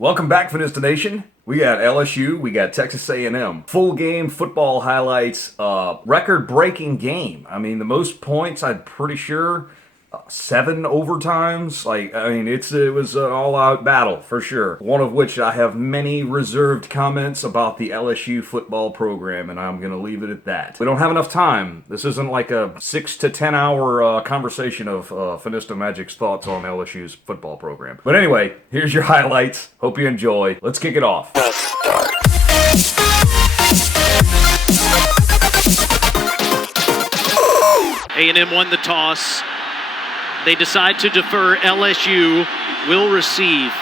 Welcome back, Fenista Nation. We got LSU, we got Texas A&M. Full game football highlights, record-breaking game. I mean, the most points, I'm pretty sure, 7 overtimes. It was an all-out battle, for sure. One of which I have many reserved comments about the LSU football program, and I'm going to leave it at that. We don't have enough time. This isn't like a 6 to 10 hour conversation of Fenistamagic thoughts on LSU's football program. But anyway, here's your highlights. Hope you enjoy. Let's kick it off. A&M won the toss. They decide to defer. LSU will receive.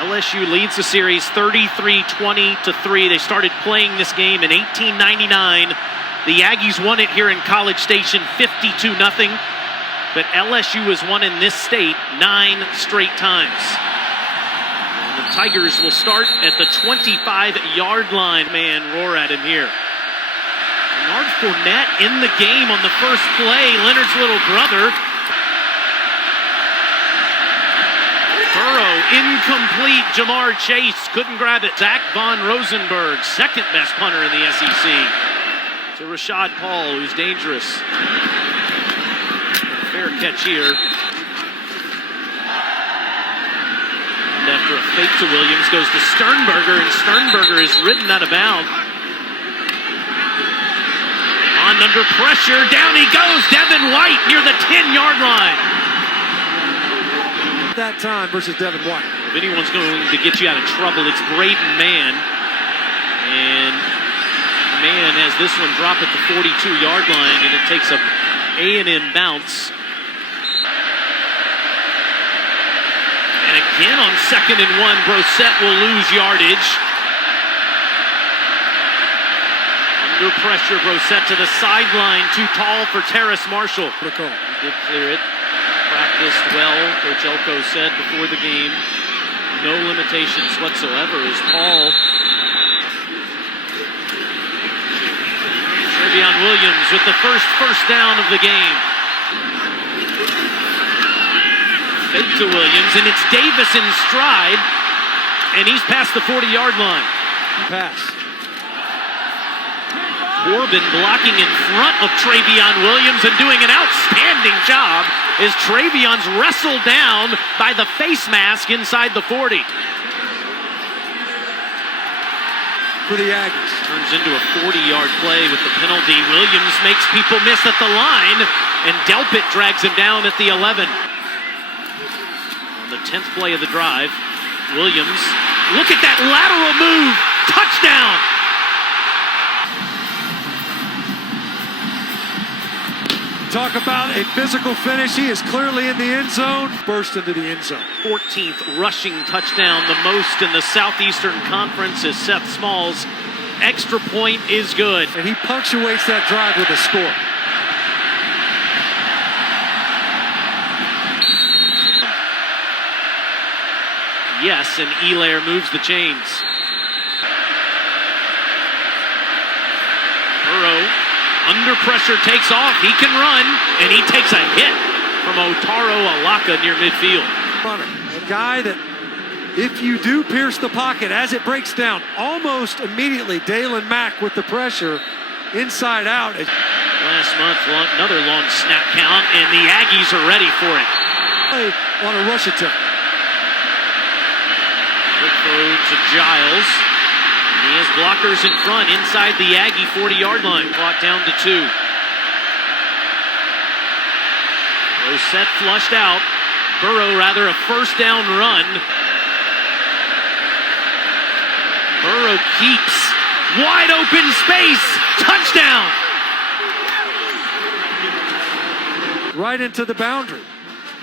LSU leads the series 33-20-3. They started playing this game in 1899. The Aggies won it here in College Station 52-0. But LSU has won in this state 9 straight times. And the Tigers will start at the 25-yard line. Man, roar at him here. Bernard Fournette in the game on the first play, Leonard's little brother. Burrow, incomplete. Jamar Chase couldn't grab it. Zach Von Rosenberg, second best punter in the SEC. To Rashad Paul, who's dangerous. Fair catch here. And after a fake to Williams, goes to Sternberger, and Sternberger is ridden out of bounds. Under pressure, down he goes, Devin White near the 10-yard line. That time versus Devin White. If anyone's going to get you out of trouble, it's Braden Mann. And Mann has this one drop at the 42-yard line, and it takes a A&M bounce. And again on 2nd and 1, Brosette will lose yardage. Under pressure, Brosette to the sideline, too tall for Terrace Marshall. He did clear it. Practiced well, Coach Elko said before the game. No limitations whatsoever as Paul. Trevion Williams with the first down of the game. Fake to Williams, and it's Davis in stride, and he's past the 40-yard line. Pass. Corbin blocking in front of Trevion Williams and doing an outstanding job as Trevion's wrestled down by the face mask inside the 40. For the Aggies. Turns into a 40-yard play with the penalty. Williams makes people miss at the line, and Delpit drags him down at the 11. On the 10th play of the drive, Williams, look at that lateral move, touchdown! Talk about a physical finish. He is clearly in the end zone. Burst into the end zone. 14th rushing touchdown, the most in the Southeastern Conference, as Seth Smalls' extra point is good. And he punctuates that drive with a score. Yes, and Elair moves the chains. Burrow, under pressure, takes off. He can run, and he takes a hit from Otaro Alaka near midfield. A guy that, if you do pierce the pocket as it breaks down, almost immediately, Dalen Mack with the pressure, inside out. Last month, another long snap count, and the Aggies are ready for it. On a rush attempt. Quick throw to Giles. He has blockers in front inside the Aggie 40-yard line. Clock down to 2. Brosette flushed out. Burrow, rather, a first down run. Burrow keeps. Wide open space. Touchdown. Right into the boundary.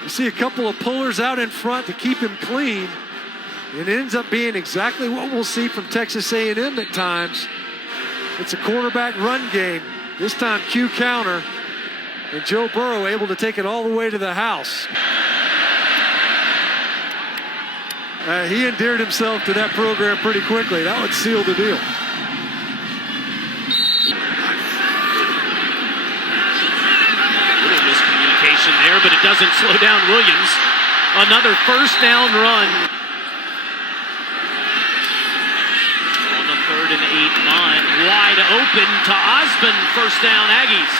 You see a couple of pullers out in front to keep him clean. It ends up being exactly what we'll see from Texas A&M at times. It's a quarterback run game. This time Q counter. And Joe Burrow able to take it all the way to the house. He endeared himself to that program pretty quickly. That would seal the deal. Little miscommunication there, but it doesn't slow down Williams. Another first down run. On a 3rd and 8, Mon wide open to Osmond. First down, Aggies.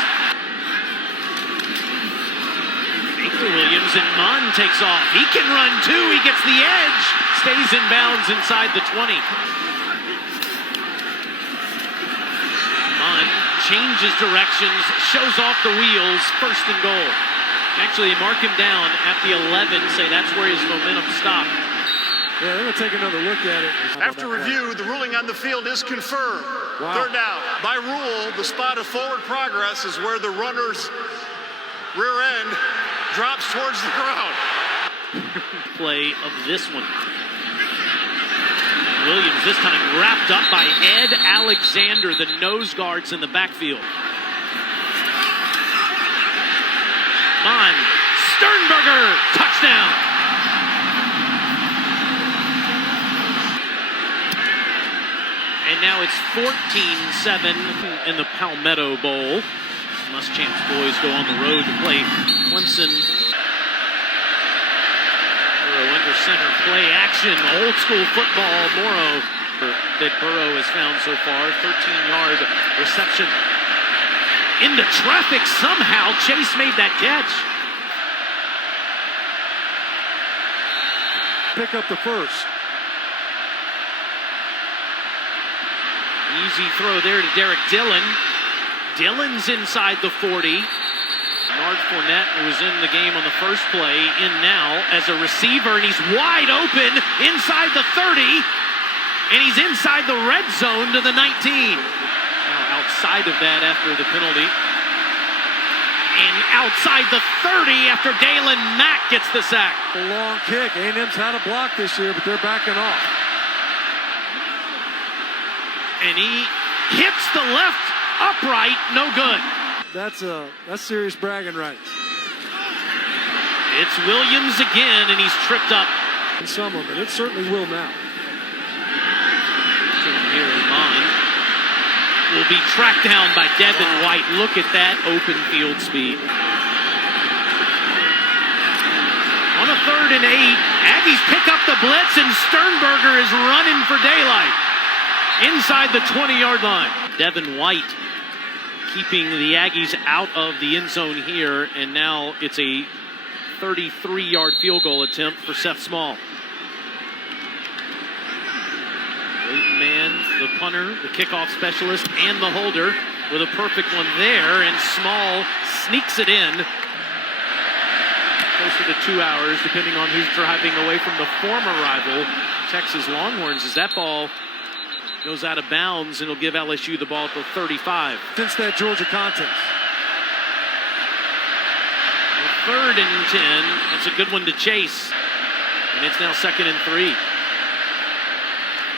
Victor Williams and Mon takes off. He can run too. He gets the edge. Stays in bounds inside the 20. Mon changes directions, shows off the wheels. First and goal. Actually, they mark him down at the 11, say that's where his momentum stopped. Yeah, they're going to take another look at it. After review, the ruling on the field is confirmed. Wow. 3rd down. By rule, the spot of forward progress is where the runner's rear end drops towards the ground. Play of this one. Williams this time wrapped up by Ed Alexander, the nose guards in the backfield. Mon, Sternberger, touchdown. And now it's 14-7 in the Palmetto Bowl. Muschamps boys go on the road to play Clemson. Burrow under center, play action, old school football. Morrow that Burrow has found so far, 13-yard reception. Into traffic somehow, Chase made that catch. Pick up the first. Easy throw there to Derek Dillon. Dillon's inside the 40. Bernard Fournette was in the game on the first play, in now as a receiver, and he's wide open inside the 30, and he's inside the red zone to the 19. Now outside of that after the penalty. And outside the 30 after Dalen Mack gets the sack. A long kick. A&M's had a block this year, but they're backing off. And he hits the left upright, no good. That's serious bragging rights. It's Williams again, and he's tripped up. And some of it. It certainly will now. Here in mind. Will be tracked down by Devin White. Look at that open field speed. On a 3rd and 8, Aggies pick up the blitz, and Sternberger is running for daylight inside the 20-yard line. Devin White keeping the Aggies out of the end zone here, and now it's a 33-yard field goal attempt for Seth Small. Leighton Mann, the punter, the kickoff specialist, and the holder with a perfect one there, and Small sneaks it in. Closer to 2 hours, depending on who's driving away from the former rival, Texas Longhorns, as that ball goes out of bounds, and it'll give LSU the ball at the 35. Since that Georgia contest. 3rd and 10, that's a good one to Chase. And it's now 2nd and 3.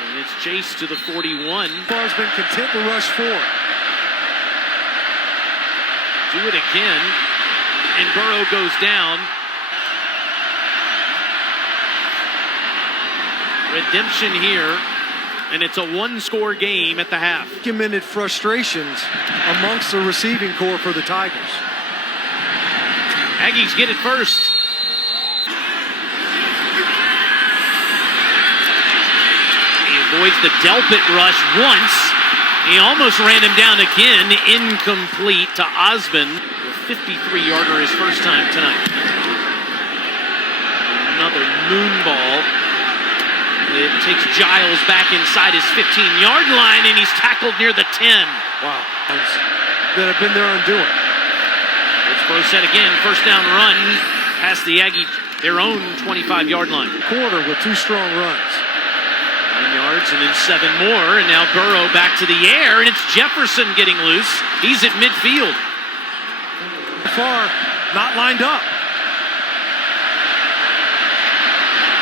And it's Chase to the 41. Barr's been content to rush 4. Do it again. And Burrow goes down. Redemption here. And it's a 1-score game at the half. Documented frustrations amongst the receiving corps for the Tigers. Aggies get it first. He avoids the Delpit rush once. He almost ran him down again. Incomplete to Osmond. A 53-yarder his first time tonight. Another moon ball. It takes Giles back inside his 15-yard line, and he's tackled near the 10. Wow. That have been there and doing. It's Brosette again, first down run past the Aggie, their own 25-yard line. Quarter with 2 strong runs. 9 yards and then 7 more, and now Burrow back to the air, and it's Jefferson getting loose. He's at midfield. Far, not lined up.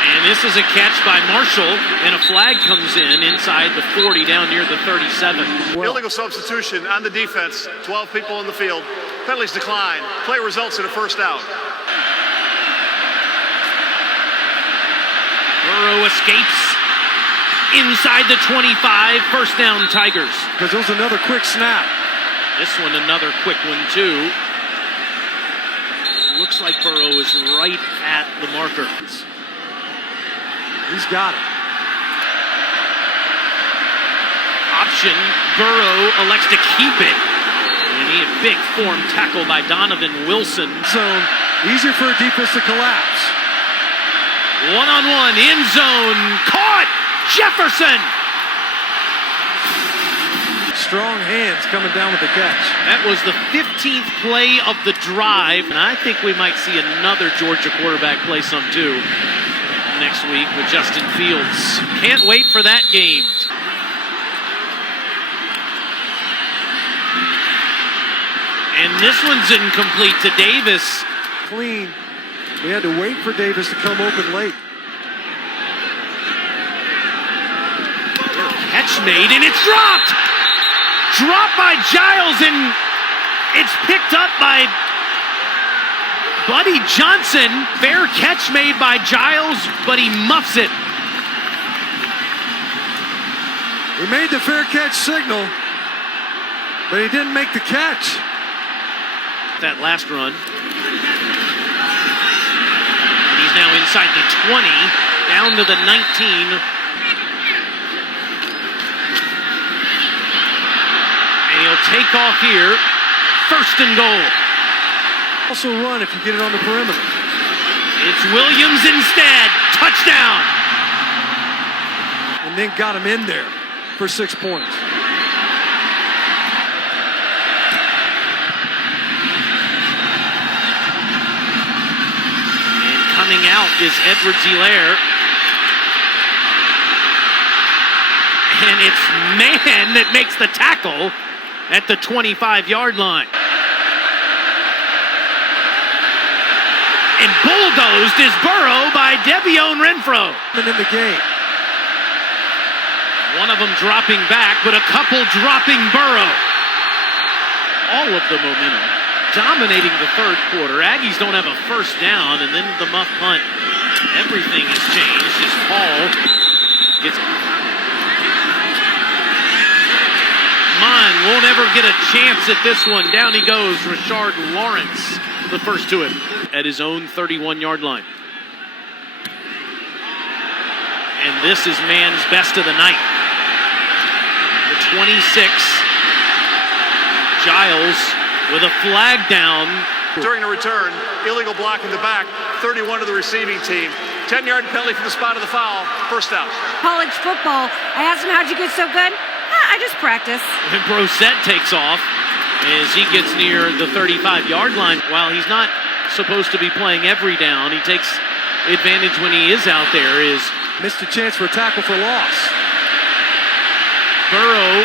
And this is a catch by Marshall, and a flag comes in inside the 40 down near the 37. Illegal substitution on the defense. 12 people in the field. Penalties decline. Play results in a first out. Burrow escapes inside the 25. First down, Tigers. Because there was another quick snap. This one, another quick one, too. Looks like Burrow is right at the marker. He's got it. Option, Burrow elects to keep it. And he had a big form tackle by Donovan Wilson. Zone, easier for a defense to collapse. One-on-one, end zone, caught! Jefferson! Strong hands coming down with the catch. That was the 15th play of the drive, and I think we might see another Georgia quarterback play some too next week with Justin Fields. Can't wait for that game. And this one's incomplete to Davis. Clean. We had to wait for Davis to come open late. Catch made, and it's dropped! Dropped by Giles, and it's picked up by Buddy Johnson. Fair catch made by Giles, but he muffs it. He made the fair catch signal, but he didn't make the catch. That last run. And he's now inside the 20, down to the 19. And he'll take off here. First and goal. Also run if you get it on the perimeter. It's Williams instead. Touchdown. And then got him in there for 6 points. Coming out is Edwards-Helaire. And it's Mann that makes the tackle at the 25-yard line. And bulldozed is Burrow by Devion Renfro. And in the game. One of them dropping back, but a couple dropping Burrow. All of the momentum. Dominating the third quarter. Aggies don't have a first down, and then the muff punt. Everything has changed as Paul gets... Mon won't ever get a chance at this one. Down he goes, Rashard Lawrence, the first to him, at his own 31-yard line. And this is Mann's best of the night. The 26, Giles, with a flag down. During the return, illegal block in the back, 31 to the receiving team. 10-yard penalty from the spot of the foul, first down. College football. I asked him, how'd you get so good? I just practice. And Brissett takes off as he gets near the 35-yard line. While he's not supposed to be playing every down, he takes advantage when he is out there. Missed a chance for a tackle for loss. Burrow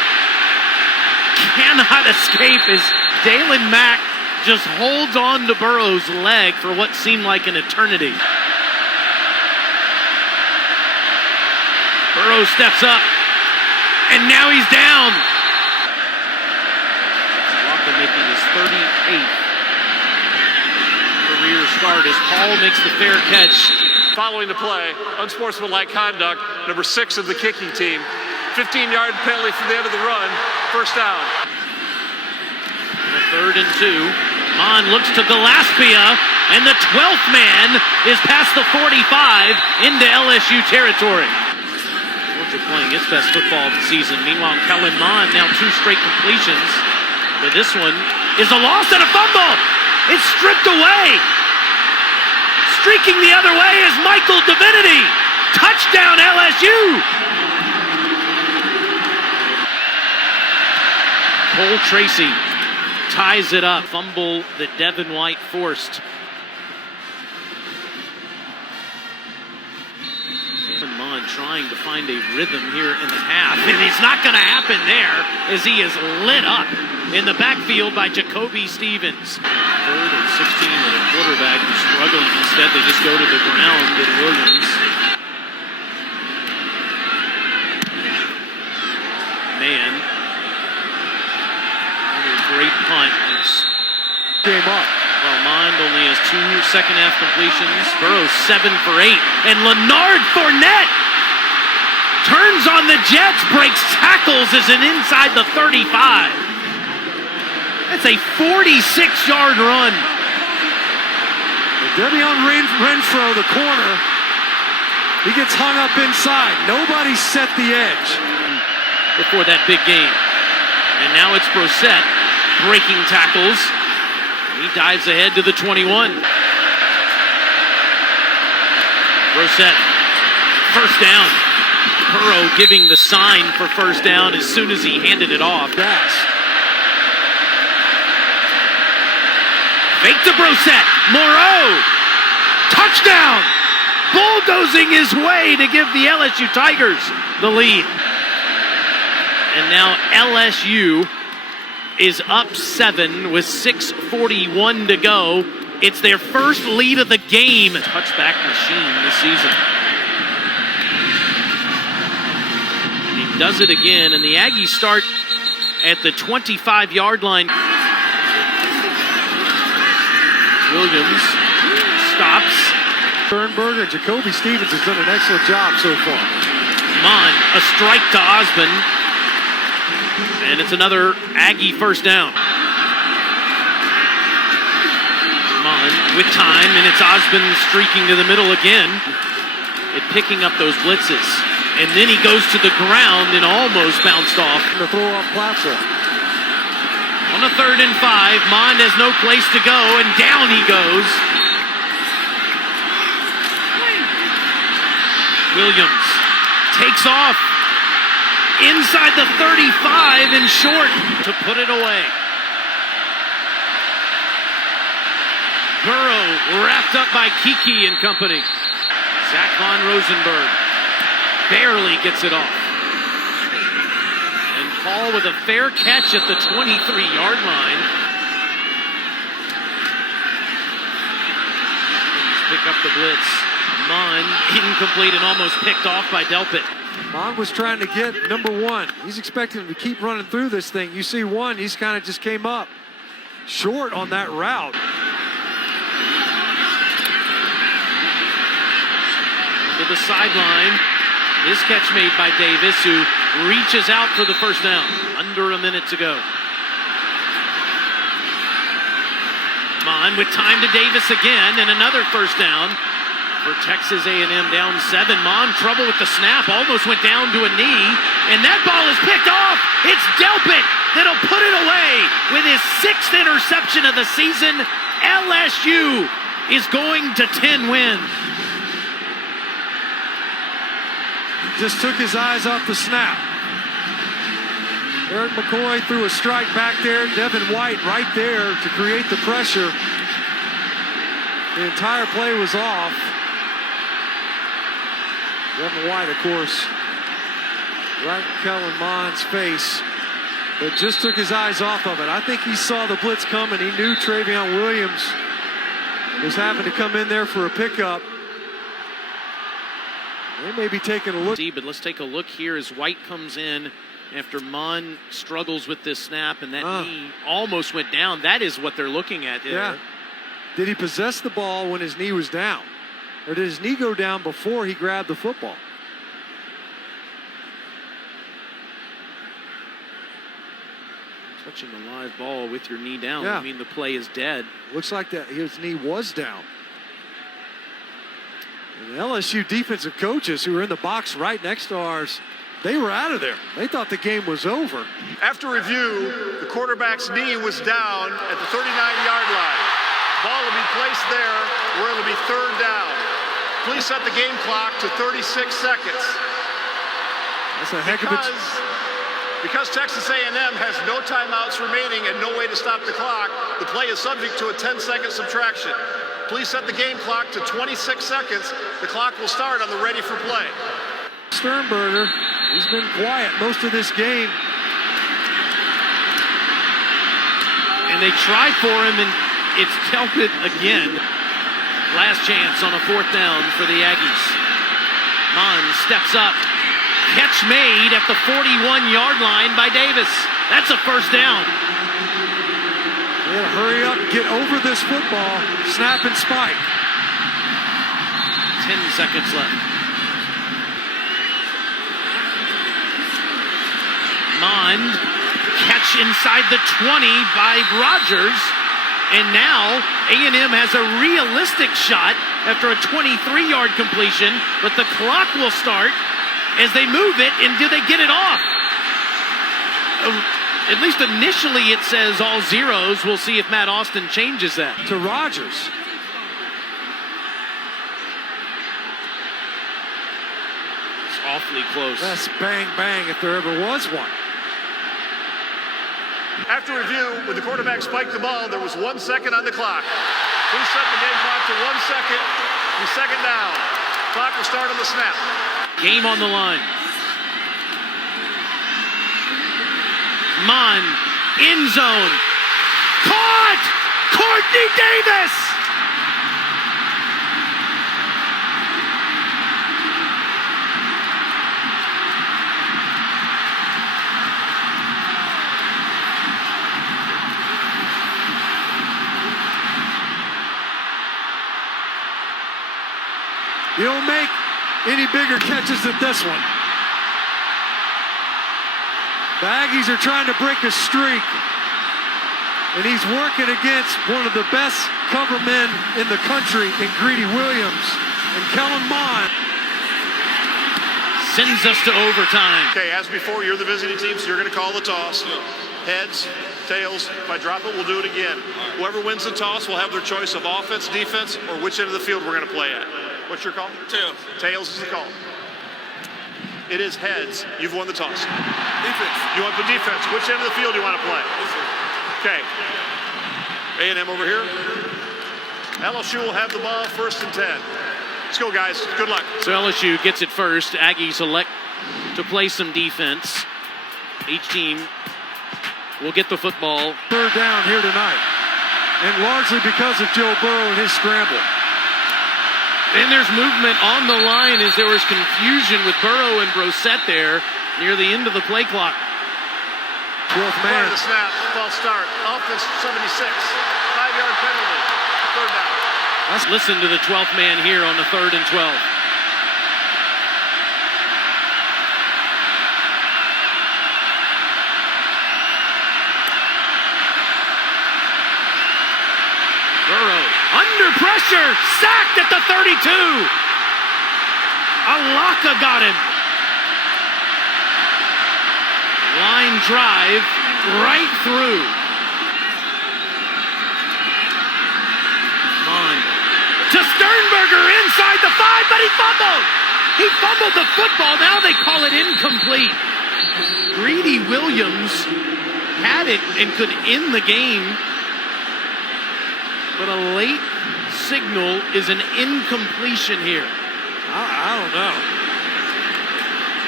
cannot escape as Dalen Mack just holds on to Burrow's leg for what seemed like an eternity. Burrow steps up, and now he's down. Walker making his 38th career start as Paul makes the fair catch. Following the play, unsportsmanlike conduct, number 6 of the kicking team. 15-yard penalty from the end of the run, first down. Third and 2. Mon looks to Gillespie, and the 12th man is past the 45 into LSU territory. Georgia playing its best football of the season. Meanwhile, Kellen Mond now 2 straight completions. But this one is a loss and a fumble. It's stripped away. Streaking the other way is Michael Divinity. Touchdown LSU. Cole Tracy ties it up. Fumble that Devin White forced. Mon trying to find a rhythm here in the half, and it's not going to happen there as he is lit up in the backfield by Jacoby Stevens. Third and 16 with a quarterback who's struggling. Instead, they just go to the ground with Williams. Man. Great punt. It's game up. Well, Mond only has 2 second-half completions. Burrow 7 for 8. And Leonard Fournette turns on the Jets, breaks tackles as an inside the 35. That's a 46-yard run. Devion Renfro, the corner, he gets hung up inside. Nobody set the edge. Before that big game. And now it's Brissett breaking tackles. He dives ahead to the 21. Brissett, first down. Burrow giving the sign for first down as soon as he handed it off. Fake to Brissett. Moreau. Touchdown. Bulldozing his way to give the LSU Tigers the lead. And now LSU is up 7 with 6:41 to go. It's their first lead of the game. Touchback machine this season. And he does it again, and the Aggies start at the 25-yard line. Williams stops. Sternberger and Jacoby Stevens has done an excellent job so far. Mon, a strike to Osmond. And it's another Aggie first down. Mon with time, and it's Osmond streaking to the middle again. Picking up those blitzes. And then he goes to the ground and almost bounced off. The throw off platform. On a 3rd and 5, Mon has no place to go, and down he goes. Williams takes off inside the 35 and short to put it away. Burrow wrapped up by Kiki and company. Zach Von Rosenberg barely gets it off. And Paul with a fair catch at the 23-yard line. Pick up the blitz. Mon incomplete and almost picked off by Delpit. Mon was trying to get number 1. He's expecting him to keep running through this thing. You see 1, he's kind of just came up short on that route. To the sideline. This catch made by Davis, who reaches out for the first down. Under a minute to go. Mon with time to Davis again, and another first down for Texas A&M down 7. Mon trouble with the snap, almost went down to a knee, and that ball is picked off. It's Delpit that'll put it away with his 6th interception of the season. LSU is going to 10 wins. Just took his eyes off the snap. Eric McCoy threw a strike back there. Devin White right there to create the pressure. The entire play was off. Devin White, of course, right in Kellen Mond's face, but just took his eyes off of it. I think he saw the blitz coming. He knew Travion Williams was having to come in there for a pickup. They may be taking a look. But let's take a look here as White comes in after Mon struggles with this snap, and that knee almost went down. That is what they're looking at. Yeah. Did he possess the ball when his knee was down? Or did his knee go down before he grabbed the football? Touching a live ball with your knee down. Yeah. I mean, the play is dead. Looks like that his knee was down. And the LSU defensive coaches who were in the box right next to ours, they were out of there. They thought the game was over. After review, the quarterback's knee was down at the 39-yard line. Ball will be placed there where it'll be 3rd down. Please set the game clock to 36 seconds. That's a heck of a... Because Texas A&M has no timeouts remaining and no way to stop the clock, the play is subject to a 10-second subtraction. Please set the game clock to 26 seconds. The clock will start on the ready for play. Sternberger, he's been quiet most of this game. And they try for him, and it's Delpit again. Last chance on a 4th down for the Aggies. Mon steps up. Catch made at the 41-yard line by Davis. That's a first down. Yeah, hurry up, get over this football, snap and spike. 10 seconds left. Mond, catch inside the 20 by Rogers, and now A&M has a realistic shot after a 23-yard completion, but the clock will start as they move it, and do they get it off? At least initially it says all zeros. We'll see if Matt Austin changes that. To Rogers. It's awfully close. That's bang, bang if there ever was one. After review, when the quarterback spiked the ball, there was 1 second on the clock. Please set the game clock to 1 second. The second down. Clock will start on the snap. Game on the line. Mon, end zone. Caught! Courtney Davis! You don't make any bigger catches than this one. The Aggies are trying to break a streak, and he's working against one of the best cover men in the country in Greedy Williams and Kellen Mond. Sends us to overtime. Okay, as before, you're the visiting team, so you're going to call the toss. Heads, tails. If I drop it, we'll do it again. Whoever wins the toss will have their choice of offense, defense, or which end of the field we're going to play at. What's your call? Tails. Tails is the call. It is heads. You've won the toss. Defense. You want the defense. Which end of the field do you want to play? Okay. A&M over here. LSU will have the ball, 1st and 10. Let's go, guys. Good luck. So LSU gets it first. Aggies elect to play some defense. Each team will get the football. 3rd down here tonight, and largely because of Joe Burrow and his scramble. And there's movement on the line as there was confusion with Burrow and Brissett there near the end of the play clock. 12th Part man. of the snap. False start. Offense 76. 5-yard penalty. 3rd down. Let's listen to the 12th man here on the 3rd and 12. Burrow under pressure, sacked at the 32. Alaka got him. Line drive right through. On to Sternberger inside the 5, but he fumbled. He fumbled the football. Now they call it incomplete. Greedy Williams had it and could end the game. But a late signal is an incompletion here. I don't know.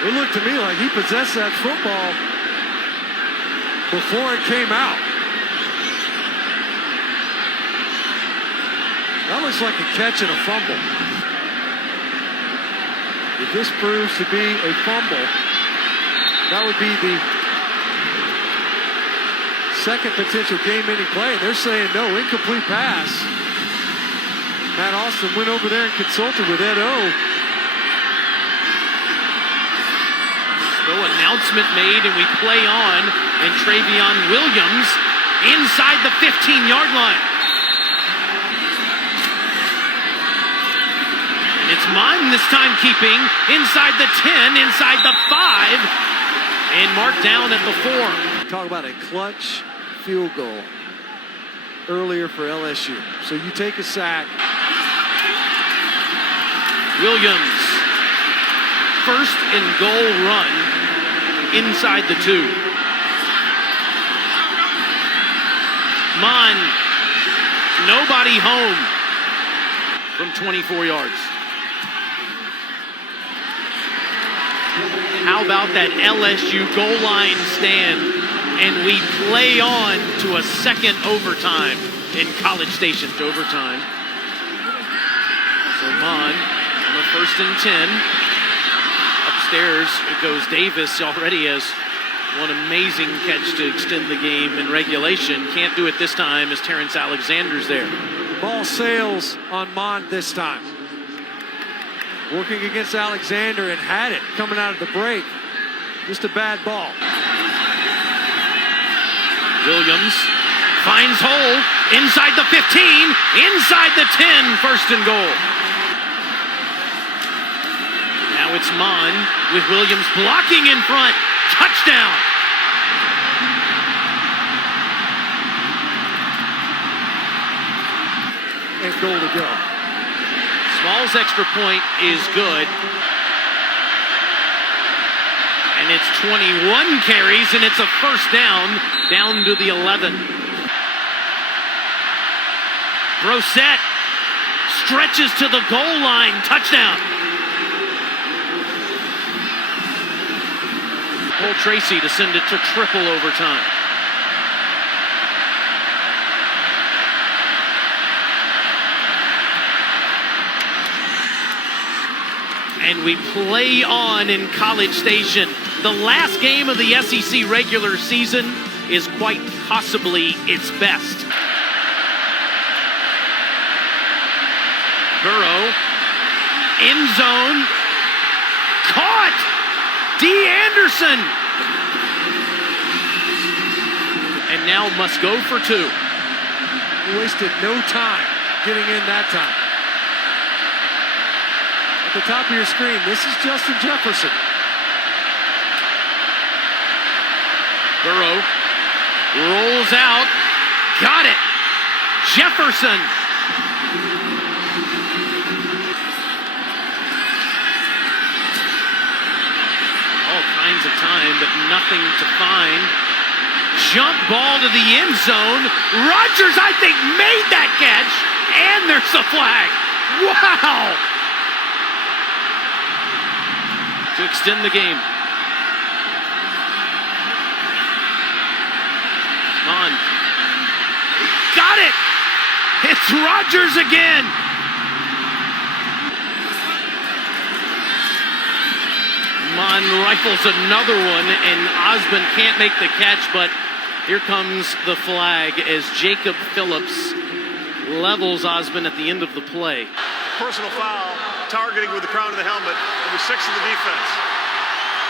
It looked to me like he possessed that football before it came out. That looks like a catch and a fumble. If this proves to be a fumble, that would be the second potential game-ending play. They're saying no, incomplete pass. Matt Austin went over there and consulted with Ed O. No announcement made, and we play on. And Travion Williams inside the 15-yard line. And it's Mon this time keeping inside the 10, inside the 5, and marked down at the 4. Talk about a clutch field goal earlier for LSU. So you take a sack. Williams, 1st and goal run inside the 2. Mon, nobody home from 24 yards. How about that LSU goal line stand? And we play on to a second overtime in College Station's overtime. So Mon on the 1st and 10. Upstairs it goes Davis. Already has one amazing catch to extend the game in regulation. Can't do it this time as Terrence Alexander's there. Ball sails on Mond this time. Working against Alexander and had it coming out of the break. Just a bad ball. Williams Finds hole inside the 15, inside the 10, first and goal. Now it's Mon with Williams blocking in front. Touchdown. And goal to go. Small's extra point is good. And it's 21 carries, and it's a first down to the 11. Brosette stretches to the goal line. Touchdown. Cole Tracy to send it to triple overtime. And we play on in College Station. The last game of the SEC regular season is quite possibly its best. Burrow, end zone, caught! D. Anderson! And now must go for two. He wasted no time getting in that time. At the top of your screen, this is Justin Jefferson. Burrow rolls out, got it. Jefferson. All kinds of time, but nothing to find. Jump ball to the end zone. Rodgers, I think, made that catch, and there's a flag. Wow! To extend the game. Mon. Got it! It's Rodgers again! Mon rifles another one, and Osborne can't make the catch, but here comes the flag as Jacob Phillips levels Osborne at the end of the play. Personal foul, targeting with the crown of the helmet, number 6 of the defense.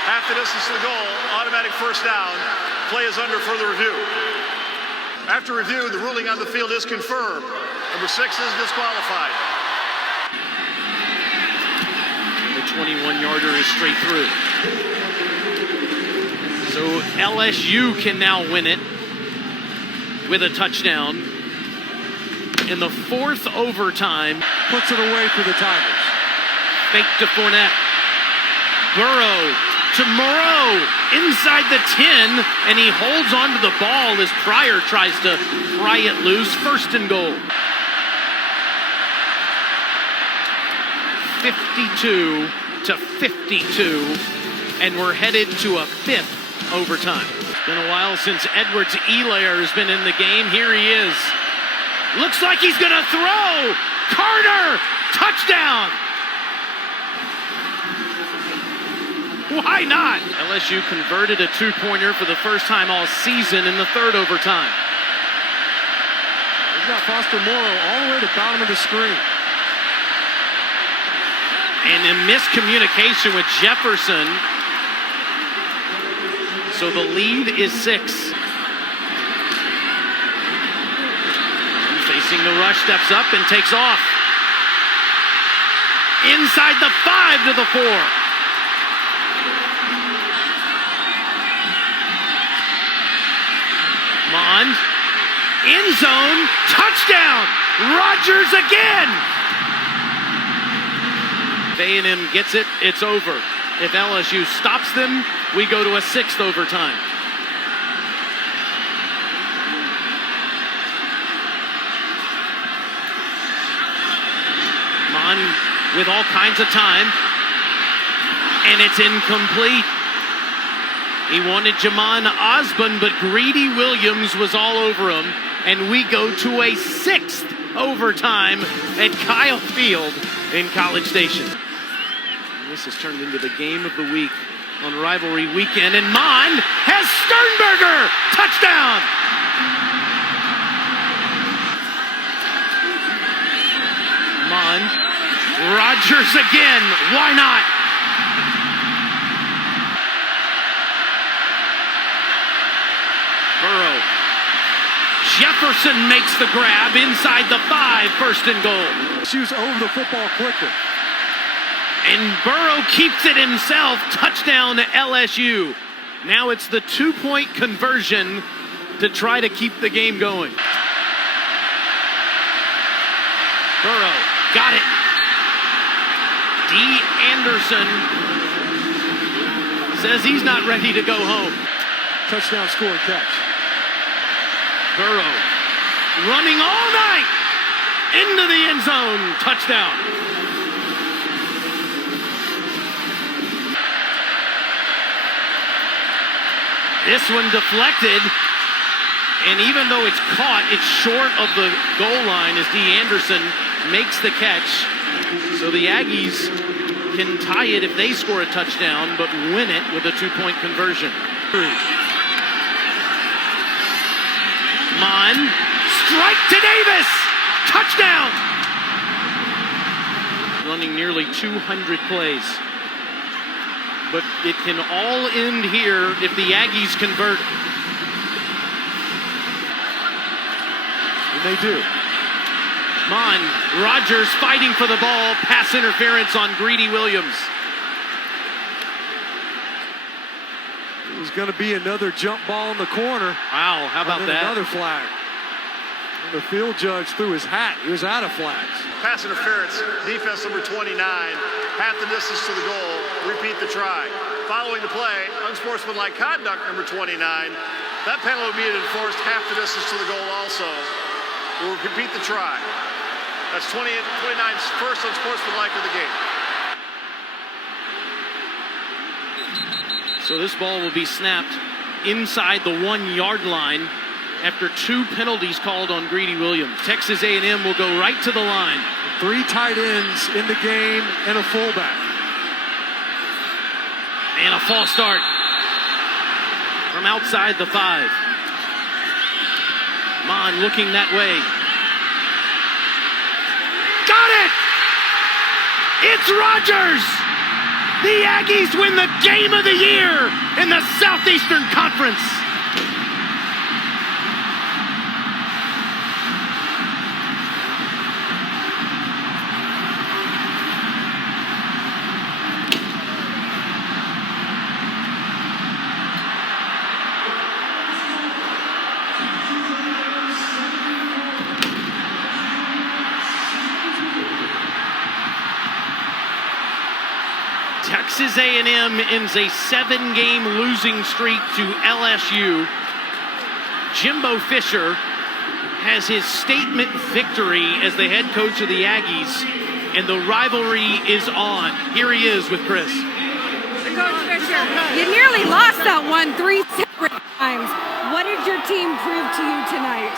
Half the distance to the goal, automatic first down. Play is under further review. After review, the ruling on the field is confirmed. Number 6 is disqualified. The 21-yarder is straight through. So LSU can now win it with a touchdown. In the fourth overtime, Puts it away for the Tigers. fake to Fournette. Burrow to Moreau inside the 10, and he holds onto the ball as Pryor tries to pry it loose. First and goal. 52-52, and we're headed to a fifth overtime. It's been a while since Edwards-Helaire has been in the game. Here he is. Looks like he's going to throw. Carter, touchdown. Why not? LSU converted a two-pointer for the first time all season in the third overtime. We've got Foster Morrow all the way to the bottom of the screen. And a miscommunication with Jefferson. So the lead is 6. Facing the rush, steps up and takes off. Inside the 5 to the 4. Mon, end zone, touchdown! Rodgers again! If A&M gets it, it's over. If LSU stops them, we go to a 6th overtime. Mon with all kinds of time, and it's incomplete. He wanted Jamon Osborne, but Greedy Williams was all over him, and we go to a 6th overtime at Kyle Field in College Station. And this has turned into the game of the week on rivalry weekend, and Mon has Sternberger! Touchdown! Mon, Rodgers again, why not? Burrow, Jefferson makes the grab inside the 5, first and goal. Shoots over the football quickly. And Burrow keeps it himself. Touchdown to LSU. Now it's the 2-point conversion to try to keep the game going. Burrow got it. D. Anderson says he's not ready to go home. Touchdown score and catch. Burrow running all night into the end zone. Touchdown. This one deflected, and even though it's caught, it's short of the goal line as D. Anderson makes the catch. So the Aggies can tie it if they score a touchdown, but win it with a 2-point conversion. Mon, strike to Davis! Touchdown! Running nearly 200 plays. But it can all end here if the Aggies convert. And they do. Mon, Rogers fighting for the ball. Pass interference on Greedy Williams. There's going to be another jump ball in the corner. Wow, how about that? Another flag. And the field judge threw his hat. He was out of flags. Pass interference, defense number 29, half the distance to the goal, repeat the try. Following the play, unsportsmanlike conduct number 29. That penalty will be enforced half the distance to the goal also. We'll repeat the try. That's 29's first unsportsmanlike of the game. So this ball will be snapped inside the 1-yard line after 2 penalties called on Greedy Williams. Texas A&M will go right to the line. 3 tight ends in the game and a fullback. And a false start from outside the 5. Mon looking that way. Got it! It's Rogers! The Aggies win the game of the year in the Southeastern Conference. Texas A&M ends a 7-game losing streak to LSU. Jimbo Fisher has his statement victory as the head coach of the Aggies, and the rivalry is on. Here he is with Chris. Coach Fisher, you nearly lost that one 3 separate times. What did your team prove to you tonight?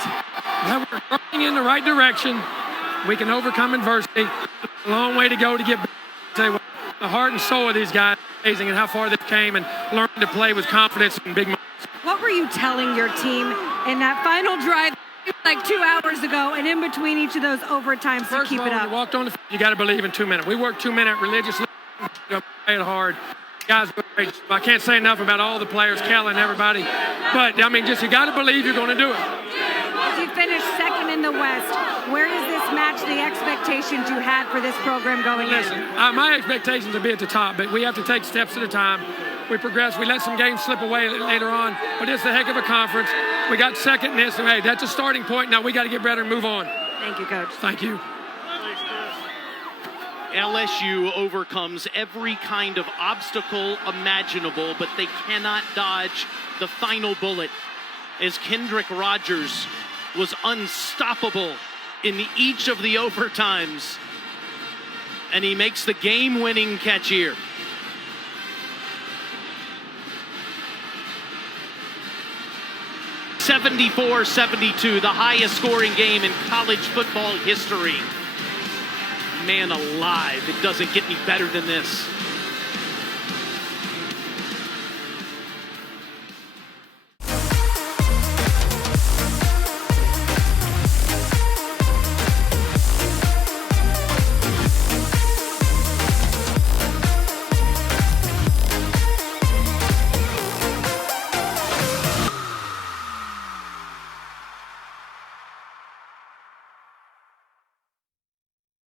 Well, we're going in the right direction. We can overcome adversity. A long way to go to get back. Tell you what, the heart and soul of these guys is amazing, and how far they came and learned to play with confidence in big moments. What were you telling your team in that final drive like 2 hours ago and in between each of those overtimes to keep it up? When you walked on the field, you got to believe in 2 minutes. We worked 2 minutes religiously, played hard. Guys, I can't say enough about all the players, Kellen, everybody. But, I mean, just you got to believe you're going to do it. As you finished second in the West, where does this match the expectations you had for this program going Listen, in? my expectations are to be at the top, but we have to take steps at a time. We progress. We let some games slip away later on, but it's a heck of a conference. We got second in this, and hey, that's a starting point. Now we got to get better and move on. Thank you, Coach. Thank you. LSU overcomes every kind of obstacle imaginable, but they cannot dodge the final bullet, as Kendrick Rogers was unstoppable in each of the overtimes, and he makes the game-winning catch here. (74-72), the highest scoring game in college football history. Man alive, it doesn't get any better than this.